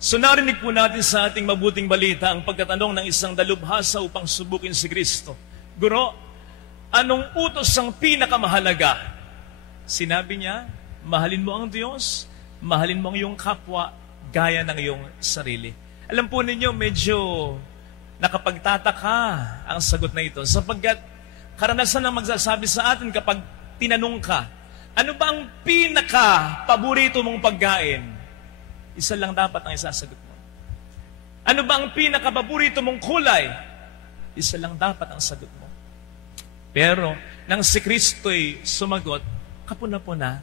So narinig po natin sa ating mabuting balita ang pagtatanong ng isang dalubhasa upang subukin si Kristo. Guro, anong utos ang pinakamahalaga? Sinabi niya, mahalin mo ang Diyos, mahalin mo ang iyong kapwa, gaya ng iyong sarili. Alam po ninyo, medyo nakapagtataka ang sagot na ito, sapagkat karanasan ang magsasabi sa atin kapag tinanong ka, ano ba ang pinaka-paborito mong pagkain? Isa lang dapat ang isasagot mo. Ano ba ang pinaka-paborito mong kulay? Isa lang dapat ang sagot mo. Pero, nang si Kristo'y sumagot, kapuna-puna,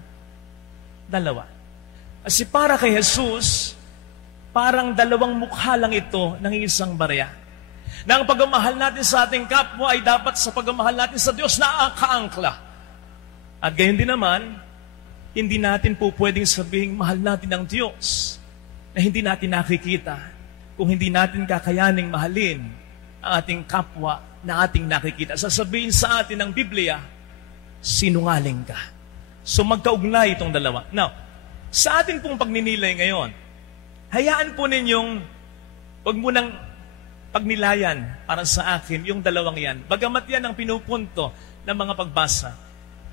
dalawa. Kasi para kay Jesus, parang dalawang mukha lang ito ng isang barya. Na ang pagmamahal natin sa ating kapwa ay dapat sa pagmamahal natin sa Diyos na kaangkla. At gayon din naman, hindi natin po pwedeng sabihin mahal natin ang Diyos na hindi natin nakikita kung hindi natin kakayaning mahalin ang ating kapwa na ating nakikita. Sasabihin sa atin ng Biblia, sinungaling ka. So magkaugnay itong dalawa. Now, sa atin pong pagninilay ngayon, hayaan po ninyong wag mo nang pagnilayan para sa akin yung dalawang yan. Bagamat yan ang pinupunto ng mga pagbasa,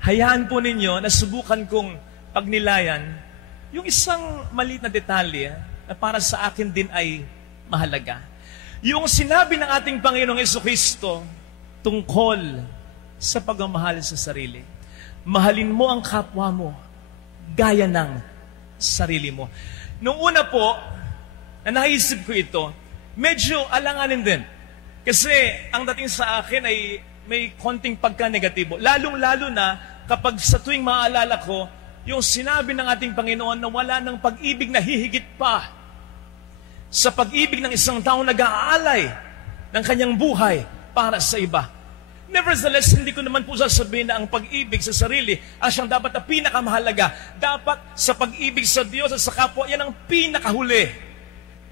hayaan po ninyo na subukan kong pagnilayan yung isang maliit na detalye na para sa akin din ay mahalaga. Yung sinabi ng ating Panginoong Jesucristo tungkol sa pagmamahal sa sarili. Mahalin mo ang kapwa mo gaya ng sarili mo. Nung una po, na naisip ko ito, medyo alanganin din. Kasi ang dating sa akin ay may konting pagka-negatibo. Lalong-lalo na kapag sa tuwing maaalala ko, yung sinabi ng ating Panginoon na wala ng pag-ibig na hihigit pa sa pag-ibig ng isang taong nag-aalay ng kanyang buhay para sa iba. Nevertheless, hindi ko naman po sasabihin na ang pag-ibig sa sarili ang siyang dapat na pinakamahalaga. Dapat sa pag-ibig sa Diyos at sa kapwa, yan ang pinakahuli.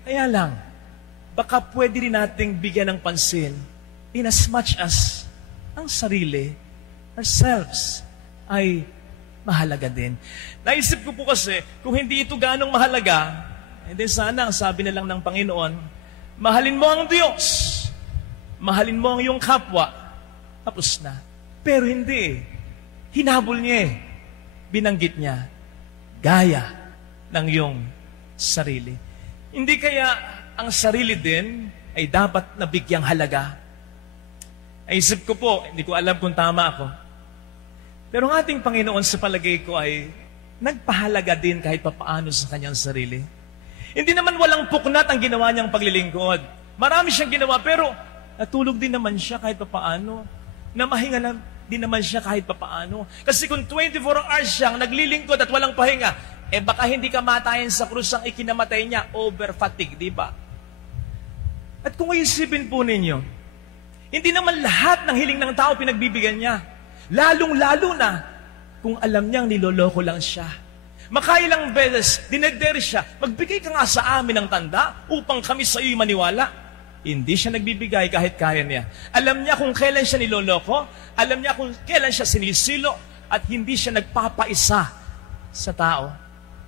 Kaya lang, baka pwede rin nating bigyan ng pansin in as much as ang sarili, ourselves, ay mahalaga din. Naisip ko po kasi, kung hindi ito ganong mahalaga, hindi sana ang sabi na lang ng Panginoon, mahalin mo ang Diyos, mahalin mo ang iyong kapwa, tapos na. Pero hindi. Hinabol niya eh. Binanggit niya, gaya ng iyong sarili. Hindi kaya ang sarili din ay dapat nabigyang halaga? Naisip ko po, hindi ko alam kung tama ako. Pero ang ating Panginoon sa palagay ko ay nagpahalaga din kahit papaano sa kanyang sarili. Hindi naman walang puknat ang ginawa niyang paglilingkod. Marami siyang ginawa, pero natulog din naman siya kahit papaano. Namahinga na din naman siya kahit papaano. Kasi kung 24 hours siyang naglilingkod at walang pahinga, baka hindi kamatayan sa krus ang ikinamatay niya, over fatigue, di ba? At kung isipin po ninyo, hindi naman lahat ng hiling ng tao pinagbibigyan niya. Lalong-lalo na kung alam niyang niloloko lang siya. Makailang beses, dinagder siya, magbigay ka nga sa amin ng tanda upang kami sa iyo maniwala. Hindi siya nagbibigay kahit kaya niya. Alam niya kung kailan siya niloloko, alam niya kung kailan siya sinisilo, at hindi siya nagpapaisa sa tao.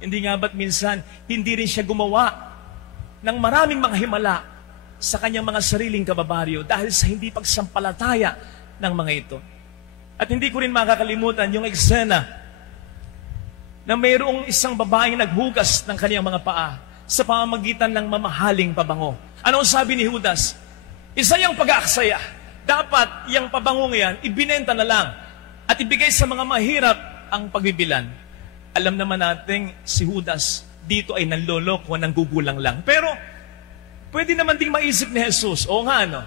Hindi nga ba't minsan, hindi rin siya gumawa ng maraming mga himala sa kanyang mga sariling kababaryo dahil sa hindi pagsampalataya ng mga ito. At hindi ko rin makakalimutan yung eksena na mayroong isang babaeng naghugas ng kanyang mga paa sa pamamagitan ng mamahaling pabango. Anong sabi ni Judas? Isa yung pag-aaksaya. Dapat yung pabangong yan, ibinenta na lang at ibigay sa mga mahirap ang pagbibilan. Alam naman natin si Judas dito ay nanloloko, nanggugulang lang. Pero pwede naman ding maisip ni Jesus, o nga ano,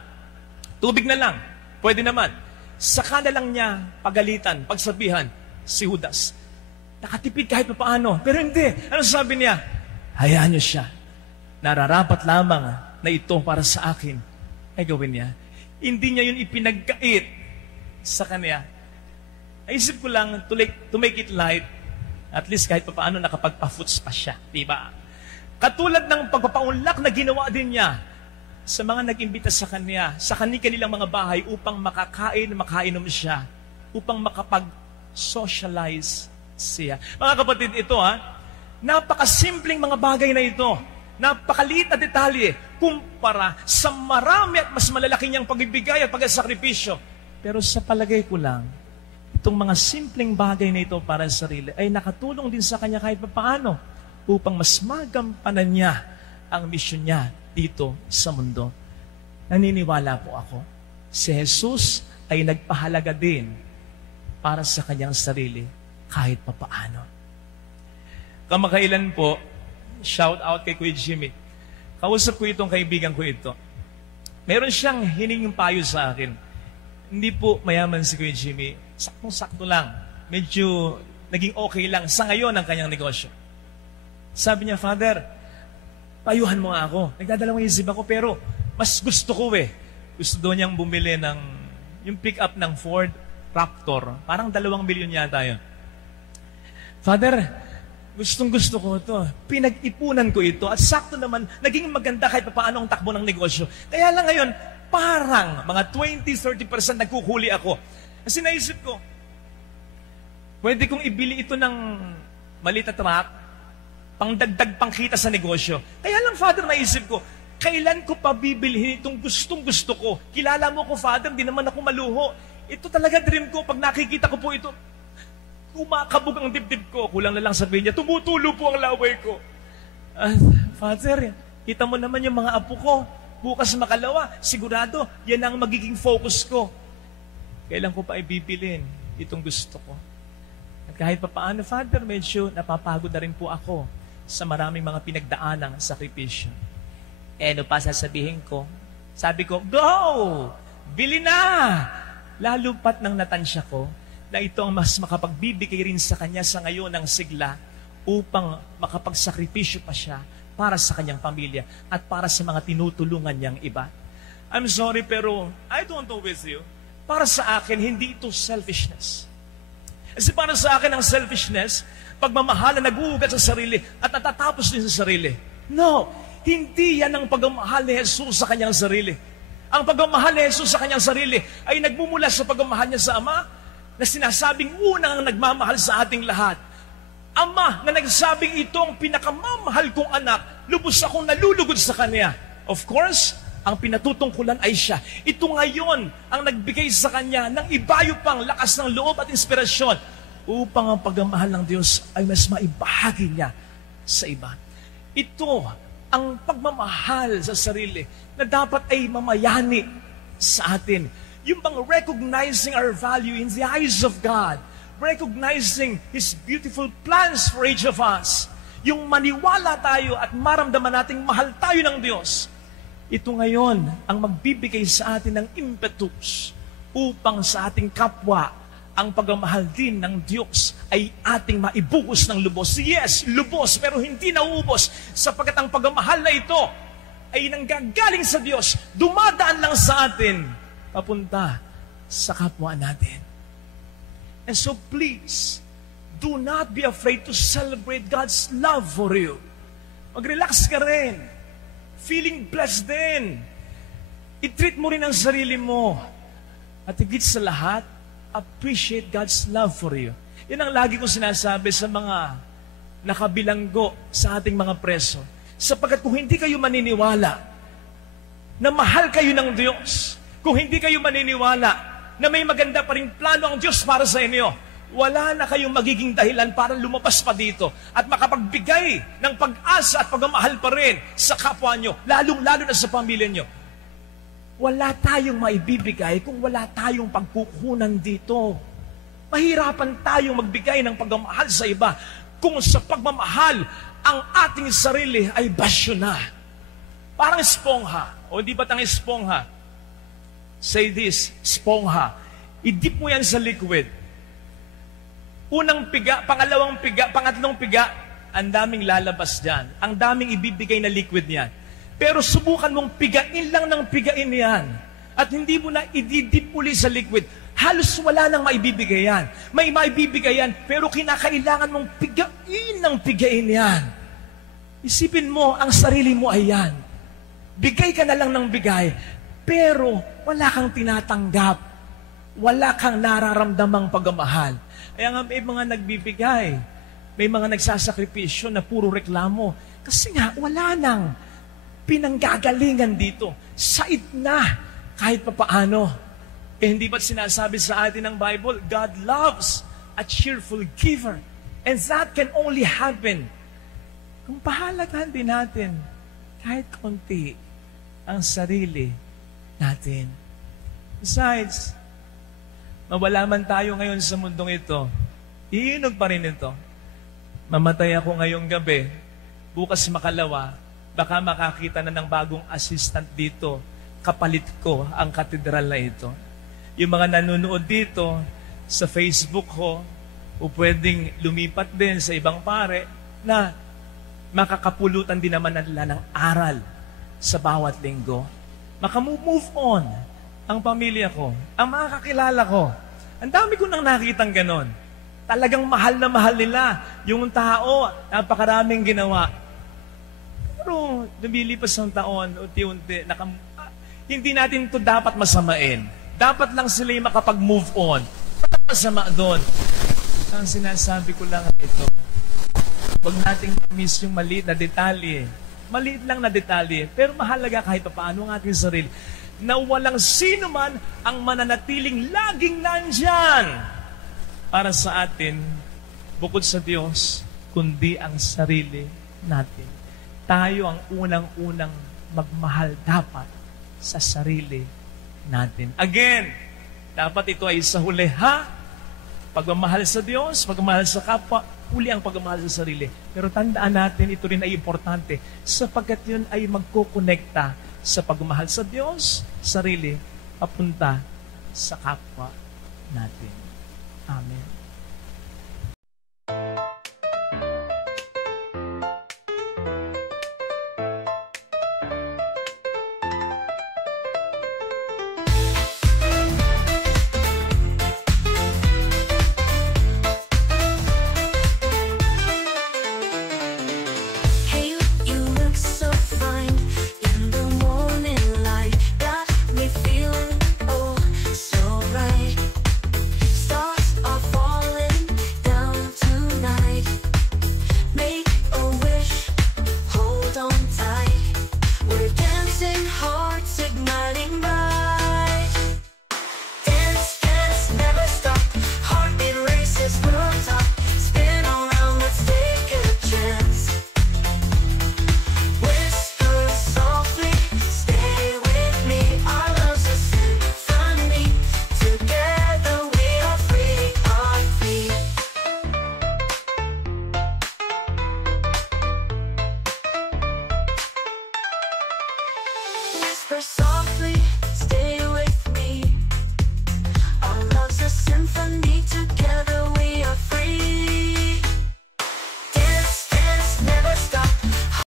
tubig na lang, pwede naman. Saka na lang niya pagalitan, pagsabihan si Judas. Nakatipid kahit pa paano. Pero hindi. Ano sabi niya? Hayaan niyo siya. Nararapat lamang na ito para sa akin ay gawin niya. Hindi niya yun ipinagkait sa kanya. Naisip ko lang, to make it light, at least kahit pa paano nakapagpa-foots pa siya. Diba? Katulad ng pagpapaunlak na ginawa din niya sa mga nag-imbita sa kanya, sa kanilang mga bahay upang makakain, makainom siya, upang makapag-socialize siya. Mga kapatid, ito napakasimpleng mga bagay na ito. napakaliit na detalye kumpara sa marami at mas malalaki niyang pagbibigay at pagsasakripisyo. Pero sa palagay ko lang, itong mga simpleng bagay na ito para sa sarili ay nakatulong din sa kanya kahit paano upang mas magampanan niya ang misyon niya dito sa mundo. Naniniwala po ako, si Jesus ay nagpahalaga din para sa kanyang sarili kahit paano. Kamakailan po, shout out kay Kuya Jimmy. Kausap ko itong kaibigan ko ito. Meron siyang hininging payo sa akin. Hindi po mayaman si Kuya Jimmy. Saktong-sakto lang. Medyo naging okay lang sa ngayon ang kanyang negosyo. Sabi niya, Father, payuhan mo nga ako. Nagdadalawang isip ako pero mas gusto ko Gusto doon niyang bumili ng yung pick-up ng Ford Raptor. Parang 2 milyon yata yun. Father, gustong-gusto ko ito. Pinag-ipunan ko ito. At sakto naman, naging maganda kahit paano ang takbo ng negosyo. Kaya lang ngayon, parang mga 20-30% nagkuhuli ako. Kasi naisip ko, pwede kong ibili ito ng maliit na truck, pangdagdag pangkita sa negosyo. Kaya lang, Father, naisip ko, kailan ko pa bibilhin itong gustong-gusto ko? Kilala mo ko, Father, di naman ako maluho. Ito talaga dream ko. Pag nakikita ko po ito, kumakabog ang dibdib ko. Kulang na lang sabihin niya, tumutulo po ang laway ko. Father, kita mo naman yung mga apo ko. Bukas makalawa, sigurado, yan ang magiging focus ko. Kailan ko pa ibibilin itong gusto ko? At kahit pa paano, Father, medyo napapagod na rin po ako sa maraming mga pinagdaanang sakripisyo. Ano pa sasabihin ko? Sabi ko, go! Bili na! Lalo pat nang natansya ko, na ito ang mas makapagbibigay rin sa kanya sa ngayon ng sigla upang makapagsakripisyo pa siya para sa kanyang pamilya at para sa mga tinutulungan niyang iba. I'm sorry pero I don't know with you. Para sa akin, hindi ito selfishness. Kasi para sa akin ang selfishness, pagmamahal na nag-uugat sa sarili at natatapos din sa sarili. No, hindi yan ang pagmamahal ni Jesus sa kanyang sarili. Ang pagmamahal ni Jesus sa kanyang sarili ay nagmumula sa pagmamahal niya sa Ama, na sinasabing unang nagmamahal sa ating lahat. Ama na nagsabing ito ang pinakamamahal kong anak, lubos akong nalulugod sa Kanya. Of course, ang pinatutungkulan ay siya. Ito ngayon ang nagbigay sa Kanya ng ibayo pang lakas ng loob at inspirasyon upang ang pagmamahal ng Diyos ay mas maibahagi niya sa iba. Ito ang pagmamahal sa sarili na dapat ay mamayani sa atin. Yung bang recognizing our value in the eyes of God, recognizing His beautiful plans for each of us, yung maniwala tayo at maramdaman nating mahal tayo ng Diyos, ito ngayon ang magbibigay sa atin ng impetus upang sa ating kapwa, ang pagmamahal din ng Diyos ay ating maibuhos ng lubos. Yes, lubos, pero hindi nauubos sapagkat ang pagmamahal na ito ay nanggagaling sa Diyos, dumadaan lang sa atin papunta sa kapwa natin. And so please, do not be afraid to celebrate God's love for you. Mag-relax ka rin. Feeling blessed din. I-treat mo rin ang sarili mo. At higit sa lahat, appreciate God's love for you. Yan ang lagi kong sinasabi sa mga nakabilanggo sa ating mga preso. Sapagkat kung hindi kayo maniniwala na mahal kayo ng Diyos, kung hindi kayo maniniwala na may maganda pa rin plano ang Diyos para sa inyo, wala na kayong magiging dahilan para lumabas pa dito at makapagbigay ng pag-asa at pagmamahal pa rin sa kapwa nyo, lalong-lalo na sa pamilya nyo. Wala tayong maibibigay kung wala tayong pagkukunan dito. Mahirapan tayong magbigay ng pagmamahal sa iba kung sa pagmamahal ang ating sarili ay basyo na. Parang espongha. O di ba tang espongha? Say this, espongha. I-dip mo yan sa liquid. Unang piga, pangalawang piga, pangatlong piga, ang daming lalabas dyan. Ang daming ibibigay na liquid niyan. Pero subukan mong pigain lang ng pigain yan. At hindi mo na i-dip uli sa liquid. Halos wala nang maibibigay yan. May maibibigay yan, pero kinakailangan mong pigain ng pigain yan. Isipin mo, ang sarili mo ay yan. Bigay ka na lang ng bigay, pero wala kang tinatanggap. Wala kang nararamdamang pagmamahal. Kaya nga may mga nagbibigay, may mga nagsasakripisyo na puro reklamo. Kasi nga, wala nang pinanggagalingan dito. Said na kahit papaano. Eh, hindi ba't sinasabi sa atin ng Bible, God loves a cheerful giver. And that can only happen kung pahalagahan din natin kahit konti ang sarili natin. Besides, mawala man tayo ngayon sa mundong ito, iinog pa rin ito. Mamatay ako ngayong gabi, bukas makalawa, baka makakita na ng bagong assistant dito, kapalit ko ang katedral na ito. Yung mga nanonood dito sa Facebook ko, o pwedeng lumipat din sa ibang pare, na makakapulutan din naman nila ng aral sa bawat linggo. Makamove on ang pamilya ko, ang mga kakilala ko. Ang dami ko nang nakitang ganon. Talagang mahal na mahal nila yung tao, napakaraming ginawa. Pero lumilipas ang taon, unti-unti, hindi natin ito dapat masamain. Dapat lang sila yung makapag-move on. Wala masama doon. Ang sinasabi ko lang ito, huwag nating miss yung maliit na detalye. Maliit lang na detalye, pero mahalaga kahit paano ang ating sarili. Na walang sino man ang mananatiling laging nandyan para sa atin, bukod sa Diyos, kundi ang sarili natin. Tayo ang unang-unang magmahal dapat sa sarili natin. Again, dapat ito ay sa huli, ha? Pagmamahal sa Diyos, pagmamahal sa kapwa, uli ang pagmamahal sa sarili. Pero tandaan natin, ito rin ay importante sapagkat yun ay magkukonekta sa pagmamahal sa Diyos, sarili, papunta sa kapwa natin. Amen. Whisper softly, stay with me. Our love's a symphony together.